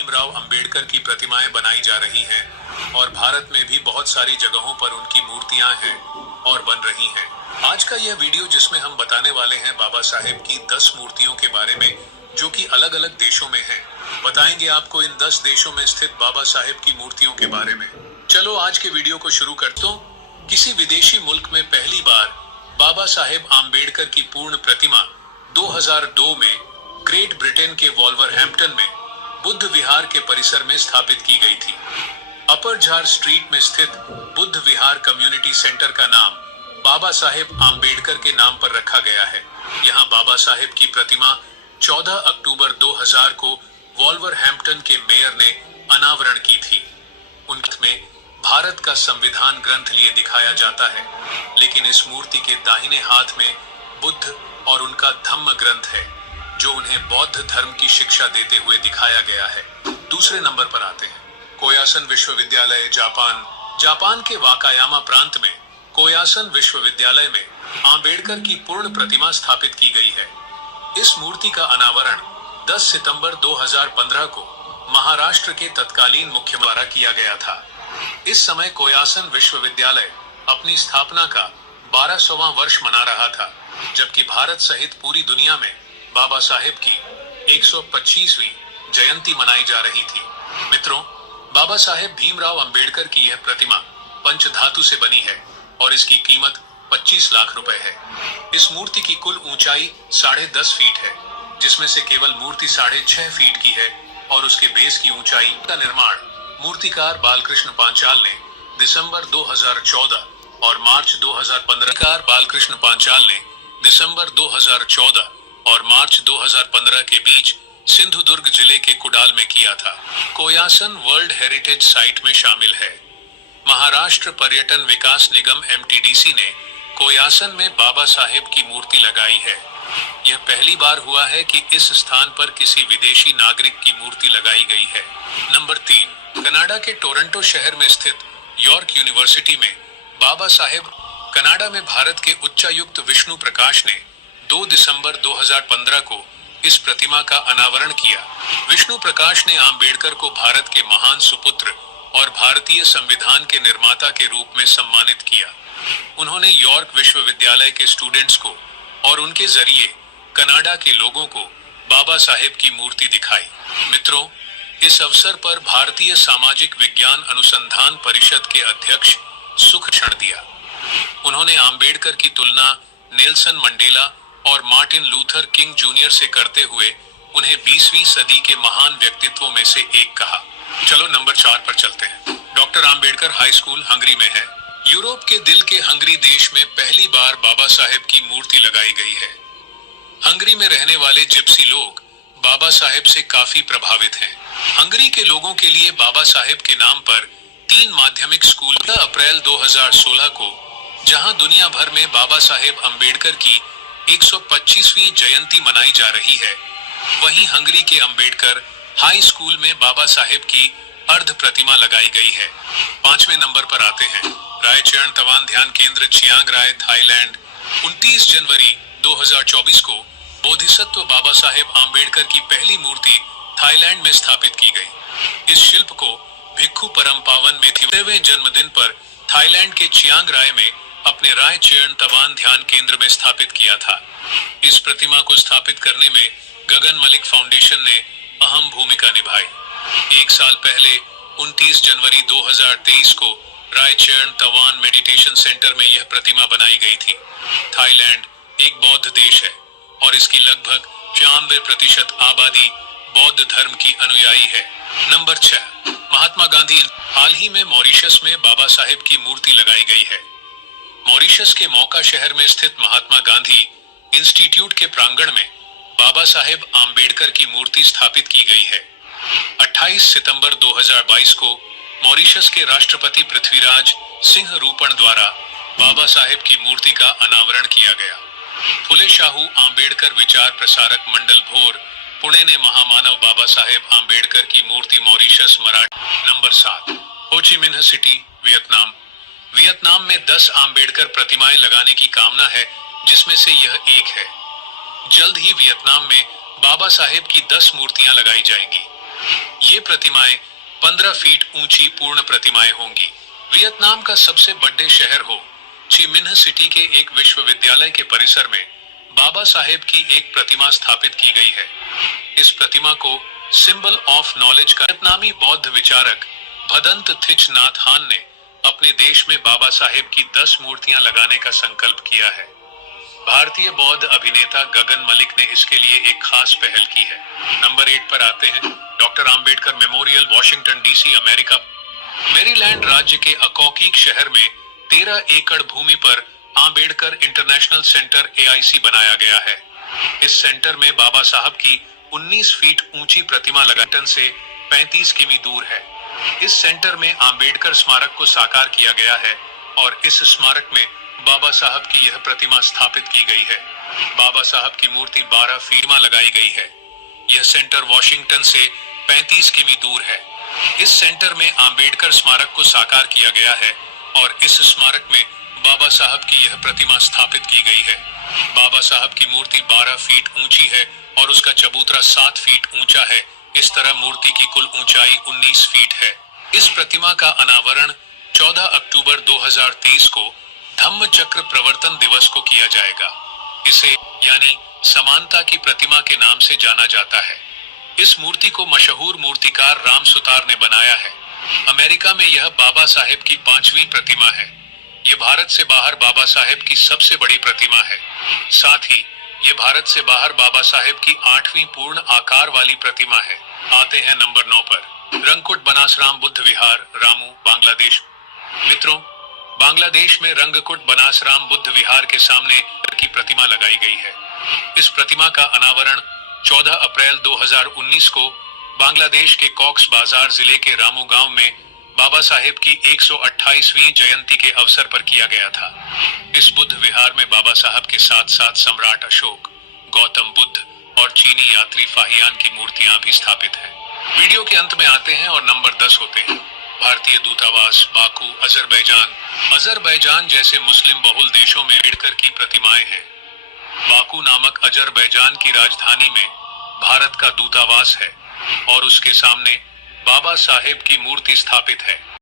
भीमराव अंबेडकर की प्रतिमाएं बनाई जा रही हैं और भारत में भी बहुत सारी जगहों पर उनकी मूर्तियां हैं और बन रही हैं। आज का यह वीडियो जिसमें हम बताने वाले हैं बाबा साहेब की 10 मूर्तियों के बारे में जो कि अलग अलग देशों में हैं। बताएंगे आपको इन 10 देशों में स्थित बाबा साहेब की मूर्तियों के बारे में। चलो आज के वीडियो को शुरू करते हैं। किसी विदेशी मुल्क में पहली बार बाबा साहेब आम्बेडकर की पूर्ण प्रतिमा 2002 में ग्रेट ब्रिटेन के वॉल्वरहैम्पटन में बुद्ध विहार के परिसर में स्थापित की गई थी। अपर झार स्ट्रीट में स्थित बुद्ध विहार कम्युनिटी सेंटर का नाम बाबा साहेब आम्बेडकर के नाम पर रखा गया है। यहाँ बाबा साहेब की प्रतिमा 14 अक्टूबर 2000 को वॉल्वरहैम्पटन के मेयर ने अनावरण की थी। उनमें भारत का संविधान ग्रंथ लिए दिखाया जाता है, लेकिन इस मूर्ति के दाहिने हाथ में बुद्ध और उनका धम्म ग्रंथ है जो उन्हें बौद्ध धर्म की शिक्षा देते हुए दिखाया गया है। दूसरे नंबर पर आते हैं कोयासन विश्वविद्यालय जापान। जापान के वाकायामा प्रांत में कोयासन विश्वविद्यालय में आम्बेडकर की पूर्ण प्रतिमा स्थापित की गई है। इस मूर्ति का अनावरण 10 सितंबर 2015 को महाराष्ट्र के तत्कालीन मुख्यमंत्री द्वारा किया गया था। इस समय कोयासन विश्वविद्यालय अपनी स्थापना का 12वां वर्ष मना रहा था, जबकि भारत सहित पूरी दुनिया में बाबा साहेब की 125वीं जयंती मनाई जा रही थी। मित्रों, बाबा साहेब भीमराव अंबेडकर की यह प्रतिमा पंचधातु से बनी है और इसकी कीमत 25 लाख रुपए है। इस मूर्ति की कुल ऊंचाई 10.5 फीट है, जिसमें से केवल मूर्ति 6.5 फीट की है और उसके बेस की ऊंचाई का निर्माण मूर्तिकार बालकृष्ण पांचाल ने दिसंबर 2014 और मार्च 2015 बालकृष्ण पांचाल ने दिसंबर 2014 और मार्च 2015 के बीच सिंधुदुर्ग जिले के कुडाल में किया था। कोयासन वर्ल्ड हेरिटेज साइट में शामिल है। महाराष्ट्र पर्यटन विकास निगम MTDC ने कोयासन में बाबा साहेब की मूर्ति लगाई है। यह पहली बार हुआ है कि इस स्थान पर किसी विदेशी नागरिक की मूर्ति लगाई गई है। नंबर 3, कनाडा के टोरंटो शहर में स्थित यॉर्क यूनिवर्सिटी में बाबा साहेब। कनाडा में भारत के उच्चायुक्त विष्णु प्रकाश ने 2 दिसंबर 2015 को इस प्रतिमा का अनावरण किया। विष्णु प्रकाश ने आम्बेडकर को भारत के महान सुपुत्र और भारतीय संविधान के निर्माता के रूप में सम्मानित किया। उन्होंने यॉर्क विश्वविद्यालय के स्टूडेंट्स को और उनके जरिए कनाडा के लोगों को बाबा साहेब की मूर्ति दिखाई। मित्रों, इस अवसर पर भारतीय सामाजिक विज्ञान अनुसंधान परिषद के अध्यक्ष सुख क्षण दिया। उन्होंने आम्बेडकर की तुलना नेल्सन मंडेला और मार्टिन लूथर किंग जूनियर से करते हुए उन्हें 20वीं सदी के महान व्यक्तित्वों में से एक कहा। चलो नंबर 4 पर चलते हैं। Doctor Ambedkar high school Hungary में है। यूरोप के दिल के हंगरी देश में पहली बार बाबा साहेब की मूर्ति लगाई गई है। हंगरी में रहने वाले जिप्सी लोग बाबा साहेब से काफी प्रभावित हैं। हंगरी के लोगों के लिए बाबा साहेब के नाम पर 3 माध्यमिक स्कूल। अप्रैल 2016 को जहां दुनिया भर में बाबा साहेब अम्बेडकर की 125वीं जयंती मनाई जा रही है, वहीं हंगरी के अम्बेडकर हाई स्कूल में बाबा साहेब की अर्ध प्रतिमा लगाई गई है। 5वें नंबर पर आते हैं रायचरण तवान ध्यान केंद्र चियांग राय थाईलैंड। 29 जनवरी 2024 को बोधिसत्व बाबा साहेब आम्बेडकर की पहली मूर्ति थाईलैंड में स्थापित की गई। इस शिल्प को भिक्खु परम पावन मेथीवें जन्मदिन पर थाईलैंड के चियांग राय में अपने रायचरण तवान ध्यान केंद्र में स्थापित किया था। इस प्रतिमा को स्थापित करने में गगन मलिक फाउंडेशन ने अहम भूमिका निभाई। 1 साल पहले 29 जनवरी 2023 को रायचरण तवान मेडिटेशन सेंटर में यह प्रतिमा बनाई गई थी। थाईलैंड एक बौद्ध देश है और इसकी लगभग 95% आबादी बौद्ध धर्म की अनुयायी है। नंबर 6, महात्मा गांधी। हाल ही में मॉरिशस में बाबा साहेब की मूर्ति लगाई गई है। मॉरिशस के मौका शहर में स्थित महात्मा गांधी इंस्टीट्यूट के प्रांगण में बाबा साहेब आम्बेडकर की मूर्ति स्थापित की गई है। 28 सितंबर 2022 को मॉरिशस के राष्ट्रपति पृथ्वीराज सिंह रूपण द्वारा बाबा साहेब की मूर्ति का अनावरण किया गया। फुले शाहू आम्बेडकर विचार प्रसारक मंडल भोर पुणे ने महामानव बाबा साहेब आम्बेडकर की मूर्ति मॉरिशस मराठी। नंबर 7, होची मिन्ह सिटी वियतनाम। वियतनाम में 10 आम्बेडकर प्रतिमाएं लगाने की कामना है, जिसमें से यह एक है। जल्द ही वियतनाम में बाबा साहेब की 10 मूर्तियां लगाई जाएंगी। ये प्रतिमाएं 15 फीट ऊंची पूर्ण प्रतिमाएं होंगी। वियतनाम का सबसे बड़े शहर हो ची मिन्ह सिटी के एक विश्वविद्यालय के परिसर में बाबा साहेब की एक प्रतिमा स्थापित की गई है। इस प्रतिमा को सिंबल ऑफ नॉलेज का वियतनामी बौद्ध विचारक भदंत थिच नाथ हान ने अपने देश में बाबा साहेब की 10 मूर्तियां लगाने का संकल्प किया है। भारतीय बौद्ध अभिनेता गगन मलिक ने इसके लिए एक खास पहल की है। नंबर 8 पर आते हैं doctor Ambedkar memorial, Washington DC, America. Maryland राज्य के अकॉकीक शहर में 13 एकड़ भूमि पर आम्बेडकर इंटरनेशनल सेंटर AIC बनाया गया है। इस सेंटर में बाबा साहब की 19 फीट ऊंची प्रतिमा लगाटन से 35 किमी दूर है। इस सेंटर में आम्बेडकर स्मारक को साकार किया गया है और इस स्मारक में बाबा साहब की यह प्रतिमा स्थापित की गई है। बाबा साहब की मूर्ति 12 फीट में लगाई गई है। यह सेंटर वॉशिंगटन से 35 किमी दूर है। इस सेंटर में आम्बेडकर स्मारक को साकार किया गया है और इस स्मारक में बाबा साहब की यह प्रतिमा स्थापित की गई है। बाबा साहब की मूर्ति 12 फीट ऊंची है और उसका चबूतरा 7 फीट ऊंचा है। इस तरह मूर्ति की कुल ऊंचाई 19 फीट है। इस प्रतिमा का अनावरण 14 अक्टूबर 2023 को धम्म चक्र प्रवर्तन दिवस को किया जाएगा। इसे यानी समानता की प्रतिमा के नाम से जाना जाता है। इस मूर्ति को मशहूर मूर्तिकार राम सुतार ने बनाया है। अमेरिका में यह बाबा साहेब की 5वीं प्रतिमा है। ये भारत से बाहर बाबा साहेब की सबसे बड़ी प्रतिमा है। साथ ही ये भारत से बाहर बाबा साहेब की 8वीं पूर्ण आकार वाली प्रतिमा है। आते हैं नंबर 9 पर। रंगकुट बनासराम बुद्ध विहार, रामू, बांग्लादेश। मित्रों, बांग्लादेश में रंगकुट बनासराम बुद्ध विहार के सामने की प्रतिमा लगाई गई है। इस प्रतिमा का अनावरण 14 अप्रैल 2019 को बांग्लादेश के कॉक्स बाजार जिले के रामू गांव में बाबा साहेब की 128वीं जयंती के अवसर पर किया गया था। इस बुद्ध विहार में बाबा साहब के साथ साथ सम्राट अशोक, गौतम बुद्ध और चीनी यात्री फाहियान की मूर्तियां भी स्थापित हैं। वीडियो के अंत में आते हैं और नंबर 10 होते हैं भारतीय दूतावास, बाकू, अजरबैजान। अजरबैजान जैसे मुस्लिम बहुल देशों में अम्बेडकर की प्रतिमाएं हैं। बाकू नामक अजरबैजान की राजधानी में भारत का दूतावास है और उसके सामने बाबा साहेब की मूर्ति स्थापित है।